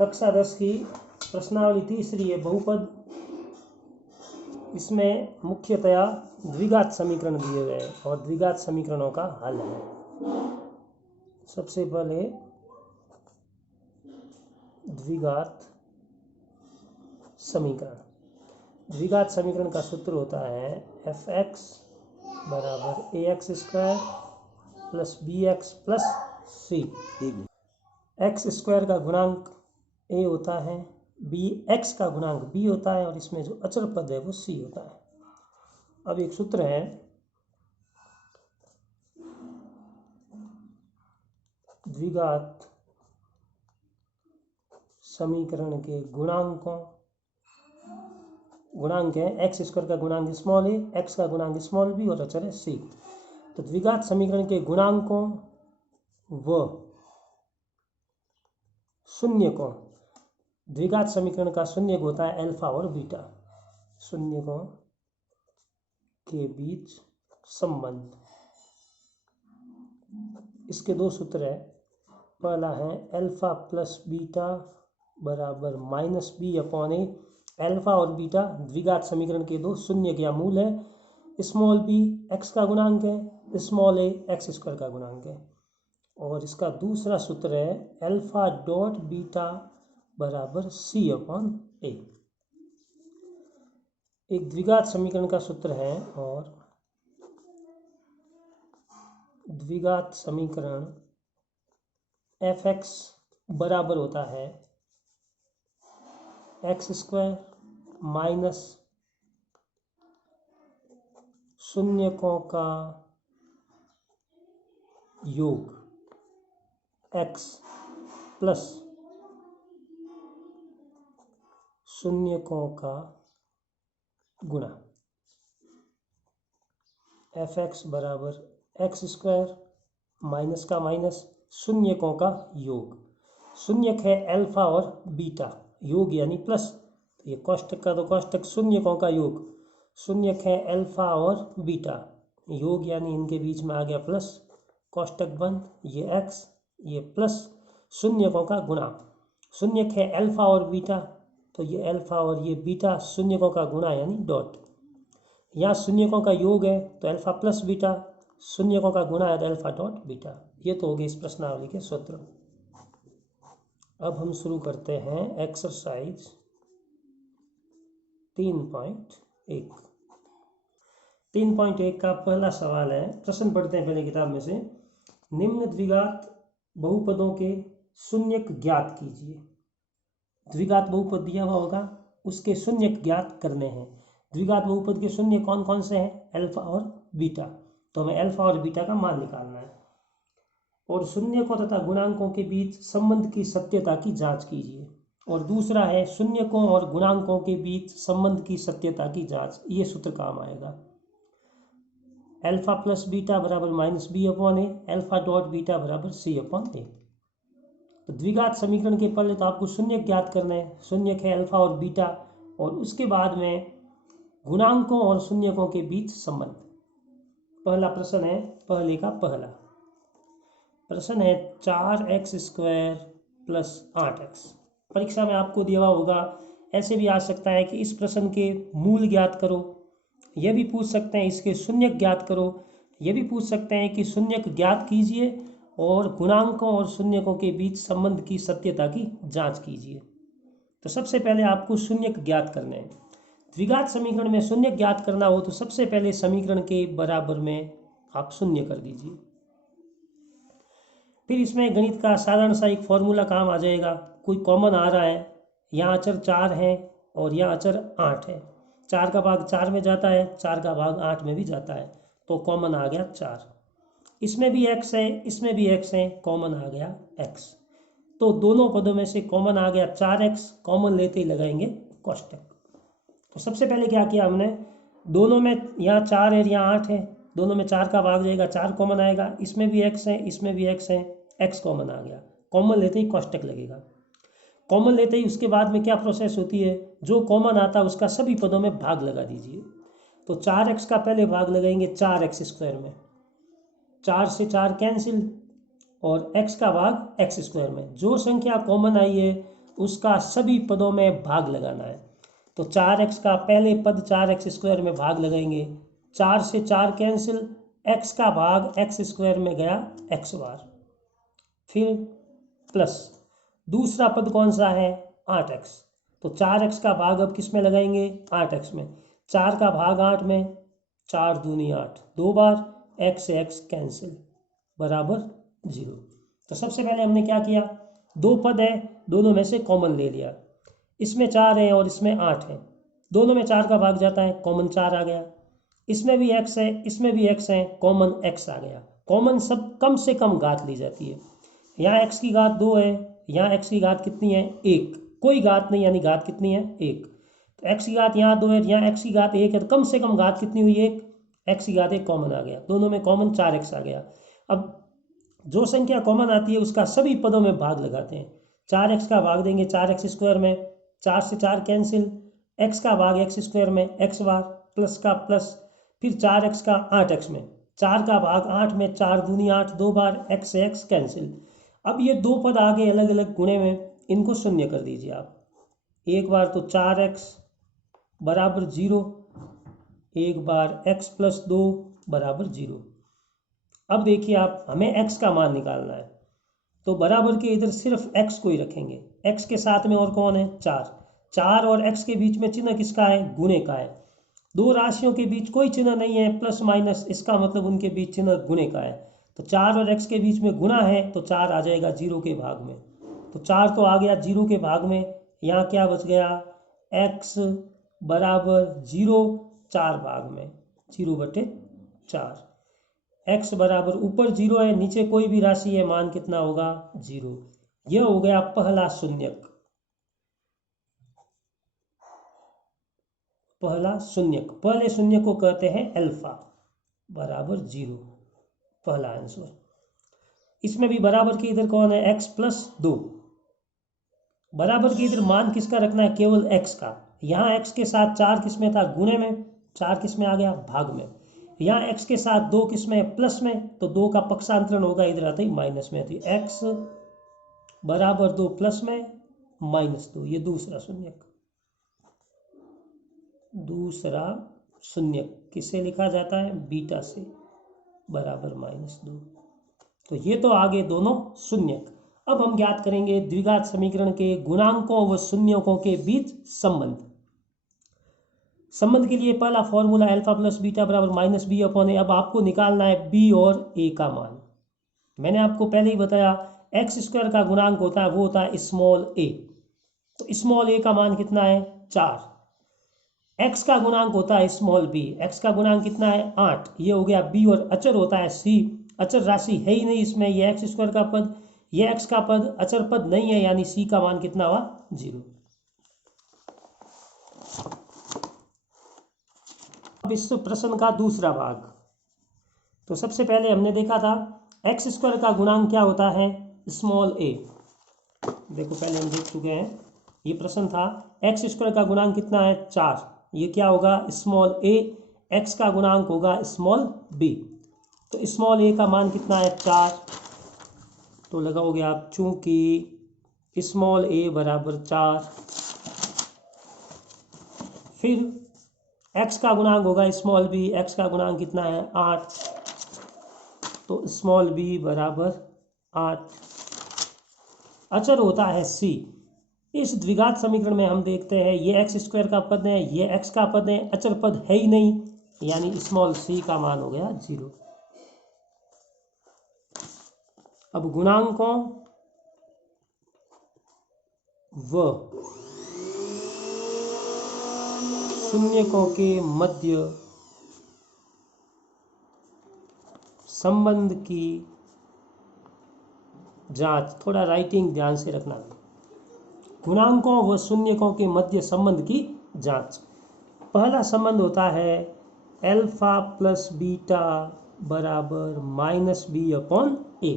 कक्षा 10 की प्रश्नावली तीसरी है बहुपद। इसमें मुख्यतया द्विघात समीकरण दिए गए और द्विघात समीकरणों का हल है। सबसे पहले द्विघात समीकरण। द्विघात समीकरण का सूत्र होता है f(x) बराबर ax square plus bx plus c। X square का गुणांक a होता है, x का गुणांक b होता है और इसमें जो अचर पद है वो c होता है। अब एक सूत्र है द्विघात समीकरण के गुणांक है एक्स स्क्वायर का गुणांक स्मॉल a, x का गुणांक स्मॉल b और अचर है c। तो द्विघात समीकरण के गुणांकों व शून्यकों, द्विघात समीकरण का शून्यक होता है अल्फा और बीटा। शून्यकों के बीच संबंध, इसके दो सूत्र है। पहला है अल्फा प्लस बीटा बराबर माइनस बी अपॉन ए। अल्फा और बीटा द्विघात समीकरण के दो शून्यक या मूल है। स्मॉल बी एक्स का गुणांक है, स्मॉल ए एक्स स्क्वायर का गुणांक है। और इसका दूसरा सूत्र है अल्फा डॉट बीटा बराबर सी अपॉन ए। एक द्विघात समीकरण का सूत्र है और द्विघात समीकरण f(x) बराबर होता है एक्स स्क्वायर माइनस शून्यकों का योग x प्लस शून्यकों का गुणा। f(x) बराबर एक्स स्क्वायर माइनस का माइनस शून्यकों का योग। शून्यक है अल्फा और बीटा, योग यानी प्लस, ये कोष्टक का तो कोष्टक शून्यकों का योग। शून्यक है अल्फा और बीटा, योग यानी इनके बीच में आ गया प्लस, कोष्टक बंद, ये x ये प्लस शून्यकों का गुणा। शून्यक है अल्फा और बीटा, तो ये अल्फा और ये बीटा शून्यकों का गुणा यानी डॉट। यहाँ शून्यकों का योग है तो अल्फा प्लस बीटा, शून्यकों का गुणा है तो अल्फा डॉट बीटा। ये तो हो गए इस प्रश्नावली के सूत्र। अब हम शुरू करते हैं एक्सरसाइज 3.1। 3.1 का पहला सवाल है, प्रश्न पढ़ते हैं पहले किताब में से। निम्न द्विघात बहुपदों के शून्यक ज्ञात कीजिए। द्विघात बहुपद दिया हुआ होगा, उसके शून्यक ज्ञात करने हैं। द्विघात बहुपद के शून्य कौन कौन से हैं? अल्फा और बीटा। तो हमें अल्फा और बीटा का मान निकालना है। और शून्यकों तथा गुणांकों के बीच संबंध की सत्यता की जांच कीजिए। और दूसरा है शून्यकों और गुणांकों के बीच संबंध की सत्यता की जांच। ये सूत्र काम आएगा। अल्फा प्लस बीटा बराबर माइनस बी अपॉन ए, अल्फा डॉट बीटा बराबर सी अपॉन ए। तो द्विघात समीकरण के पहले तो आपको शून्यक ज्ञात करना है। शून्यक है अल्फा और बीटा, और उसके बाद में गुणांकों और शून्यकों के बीच संबंध। पहला प्रश्न है, पहले का पहला प्रश्न है 4x स्क्वायर प्लस 8x। परीक्षा में आपको दिया हुआ होगा, ऐसे भी आ सकता है कि इस प्रश्न के मूल ज्ञात करो, यह भी पूछ सकते हैं इसके शून्यक ज्ञात करो, यह भी पूछ सकते हैं कि शून्यक ज्ञात कीजिए और गुणांकों और शून्यकों के बीच संबंध की सत्यता की जांच कीजिए। तो सबसे पहले आपको शून्यक ज्ञात करने हैं। द्विघात समीकरण में शून्यक ज्ञात करना हो तो सबसे पहले समीकरण के बराबर में आप शून्य कर दीजिए। फिर इसमें गणित का साधारण सा एक फॉर्मूला काम आ जाएगा। कोई कॉमन आ रहा है, यहाँ अचर 4 है और यहाँ अचर 8 है। 4 का भाग 4 में जाता है, 4 का भाग 8 में भी जाता है, तो कॉमन आ गया 4। इसमें भी x है, इसमें भी x है, कॉमन आ गया x। तो दोनों पदों में से कॉमन आ गया 4x, कॉमन लेते ही लगाएंगे कोष्टक। तो सबसे पहले क्या किया हमने, दोनों में यहाँ 4 है यहाँ 8 है, दोनों में 4 का भाग जाएगा, 4 कॉमन आएगा। इसमें भी x है, इसमें भी x है, x कॉमन आ गया। कॉमन लेते ही कोष्टक लगेगा। कॉमन लेते ही उसके बाद में क्या प्रोसेस होती है, जो कॉमन आता है उसका सभी पदों में भाग लगा दीजिए। तो 4x का पहले भाग लगाएंगे 4x स्क्वायर में, 4 से 4 कैंसिल, और x का भाग x स्क्वायर में। जो संख्या कॉमन आई है उसका सभी पदों में भाग लगाना है। तो 4x का पहले पद 4x² में भाग लगाएंगे, 4 से 4 कैंसिल, x का भाग x² में गया x बार, फिर प्लस दूसरा पद कौन सा है 8x, तो 4x का भाग अब किस में लगाएंगे 8x में, 4 का भाग 8 में, 4 दूनी 8, 2 बार, x से x कैंसिल बराबर 0। तो सबसे पहले हमने क्या किया, दो पद है दोनों में से कॉमन ले लिया, इसमें 4 है और इसमें 8 है, दोनों में 4 का भाग जाता है, कॉमन 4 आ गया, इसमें भी x है इसमें भी x है, कॉमन x आ गया। कॉमन सब कम से कम घात ली जाती है, यहाँ x की घात 2 है, यहाँ x की घात कितनी है 1, कोई घात नहीं यानी घात कितनी है 1, तो x की घात यहाँ 2 है, यहाँ x की घात 1 है, तो कम से कम घात कितनी हुई 1, x की घात 1 कॉमन आ गया, दोनों में कॉमन 4x आ गया। अब जो संख्या कॉमन आती है उसका सभी पदों में भाग लगाते हैं, 4x का भाग देंगे 4x² में, 4 से 4 कैंसिल, x का भाग x² में x बार, प्लस का प्लस, फिर 4x का 8x में, 4 का भाग 8 में, 4 दूनी 8, 2 बार, x से x कैंसिल। अब ये दो पद आगे अलग अलग गुणे में, इनको शून्य कर दीजिए आप, एक बार तो 4x बराबर 0, एक बार x + 2 बराबर 0। अब देखिए आप, हमें x का मान निकालना है, तो बराबर के इधर सिर्फ x को ही रखेंगे, x के साथ में और कौन है 4, 4 और x के बीच में चिन्ह किसका है गुणे का है, दो राशियों के बीच कोई चिन्ह नहीं है प्लस माइनस, इसका मतलब उनके बीच चिन्ह गुणे का है, तो 4 और x के बीच में गुणा है तो 4 आ जाएगा 0 के भाग में, तो 4 तो आ गया 0 के भाग में, यहाँ क्या बच गया x बराबर 0, 4 भाग में 0/4, x बराबर ऊपर 0 है नीचे कोई भी राशि है, मान कितना होगा 0। यह हो गया पहला शून्यक, पहला शून्यक, पहले शून्य को कहते हैं अल्फा बराबर 0, पहला आंसर। इसमें भी बराबर के इधर कौन है x + 2, बराबर के इधर मान किसका रखना है केवल x का, यहाँ x के साथ 4 किस में था गुणे में, 4 किस में आ गया भाग में, यहाँ x के साथ 2 किस में प्लस में, तो 2 का पक्षांतरण होगा इधर आते ही माइनस में, तो x बराबर 2 प्लस में -2, ये दूसरा शून्यक, दूसरा शून्यक किससे लिखा जाता है बीटा से, बराबर -2। तो ये तो आगे दोनों शून्यक। अब हम ज्ञात करेंगे द्विघात समीकरण के गुणांकों व शून्यकों के बीच संबंध। संबंध के लिए पहला फॉर्मूला अल्फा + बीटा बराबर -b/a। अब आपको निकालना है b और a का मान। मैंने आपको पहले ही बताया x² का गुणांक होता है वो होता है स्मॉल a, तो स्मॉल a का मान कितना है 4, x का गुणांक होता है स्मॉल b, x का गुणांक कितना है 8, ये हो गया b, और अचर होता है c, अचर राशि है ही नहीं इसमें, ये x² का पद, ये x का पद अचर पद नहीं है, यानी c का मान कितना हुआ 0। अब इस प्रश्न का दूसरा भाग, तो सबसे पहले हमने देखा था x² का गुणांक क्या होता है स्मॉल a, देखो पहले हम देख चुके हैं, ये प्रश्न था x² का गुणांक कितना है 4, ये क्या होगा स्मॉल a, x का गुणांक होगा स्मॉल b, तो स्मॉल a का मान कितना है 4, तो लगाओगे आप चूंकि स्मॉल a बराबर 4, फिर x का गुणांक होगा स्मॉल b, x का गुणांक कितना है 8, तो स्मॉल b बराबर 8, अचर होता है c। इस द्विघात समीकरण में हम देखते हैं ये x² का पद है, ये x का पद है, अचर पद है ही नहीं, यानी स्मॉल c का मान हो गया 0। अब गुणांकों व शून्यकों के मध्य संबंध की जांच, थोड़ा राइटिंग ध्यान से रखना, गुणांकों व शून्यकों के मध्य संबंध की जांच। पहला संबंध होता है अल्फा + बीटा बराबर -b/a,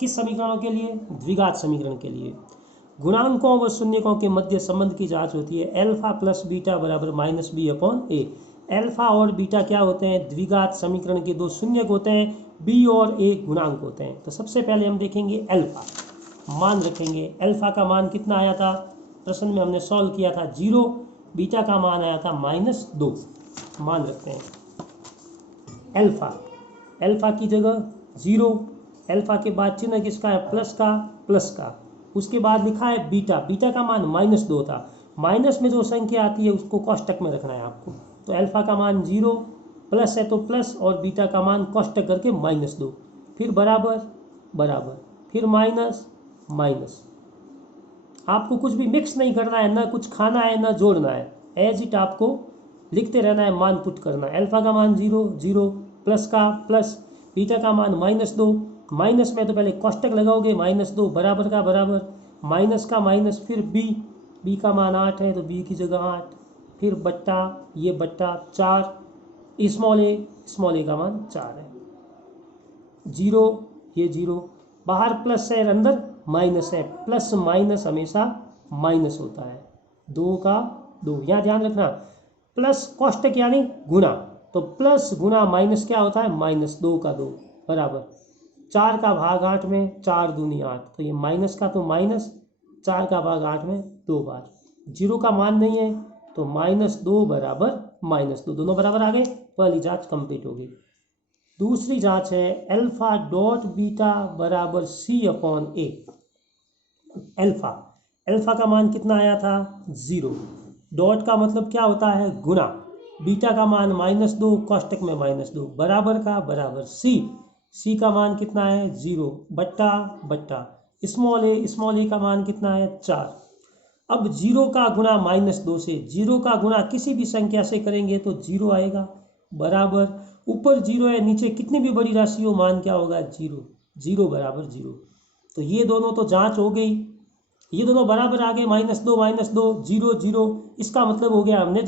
किस समीकरणों के लिए द्विघात समीकरण के लिए। गुणांकों व शून्यकों के मध्य संबंध की जांच होती है अल्फा + बीटा बराबर -b/a। अल्फा और बीटा क्या होते हैं द्विघात समीकरण के दो शून्यक होते हैं, b और a गुणांक होते हैं। तो सबसे पहले हम देखेंगे अल्फा, मान रखेंगे। अल्फ़ा का मान कितना आया था, प्रश्न में हमने सॉल्व किया था 0, बीटा का मान आया था -2। मान रखते हैं अल्फ़ा की जगह 0, अल्फ़ा के बाद चिन्ह किसका है, प्लस का। उसके बाद लिखा है बीटा का मान -2 था। माइनस में जो संख्या आती है उसको कोष्टक में रखना है आपको। तो अल्फ़ा का मान 0, प्लस है तो प्लस, और बीटा का मान कोष्टक करके -2, फिर बराबर, फिर माइनस। आपको कुछ भी मिक्स नहीं करना है, ना कुछ खाना है ना जोड़ना है, एज इट आपको लिखते रहना है, मान पुट करना है। अल्फ़ा का मान 0, प्लस का प्लस, बीटा का मान -2, माइनस में तो पहले कोष्टक लगाओगे, -2 बराबर का बराबर, माइनस का माइनस, फिर बी का मान 8 है तो बी की जगह 8, फिर बट्टा, ये बट्टा 4, स्मॉल ए का मान 4 है, 0, ये 0, बाहर प्लस है अंदर माइनस है, प्लस माइनस हमेशा माइनस होता है, 2 का 2, यहाँ ध्यान रखना, प्लस कोष्टक यानी गुना, तो प्लस गुना माइनस क्या होता है, -2 का 2 बराबर 4 का भाग 8 में, 4 दूनी 8, तो ये माइनस का तो माइनस, 4 का भाग 8 में 2 बार, 0 का मान नहीं है तो -2 बराबर -2, दोनों बराबर आ गए। पहली जांच कंप्लीट हो गई। दूसरी जांच है अल्फा डॉट बीटा बराबर C/A। अल्फा का मान कितना आया था, 0, डॉट का मतलब क्या होता है, गुना, बीटा का मान -2, कोष्टक में -2, बराबर का बराबर, सी का मान कितना है 0, बट्टा स्मॉल ए का मान कितना है 4। अब 0 का गुना -2 से, 0 का गुना किसी भी संख्या से करेंगे तो 0 आएगा, बराबर, ऊपर 0 है, नीचे कितनी भी बड़ी राशि हो मान क्या होगा, 0 बराबर 0। तो ये दोनों तो जांच हो गई, ये दोनों बराबर आ गए, -2 0 0, इसका मतलब हो गया हमने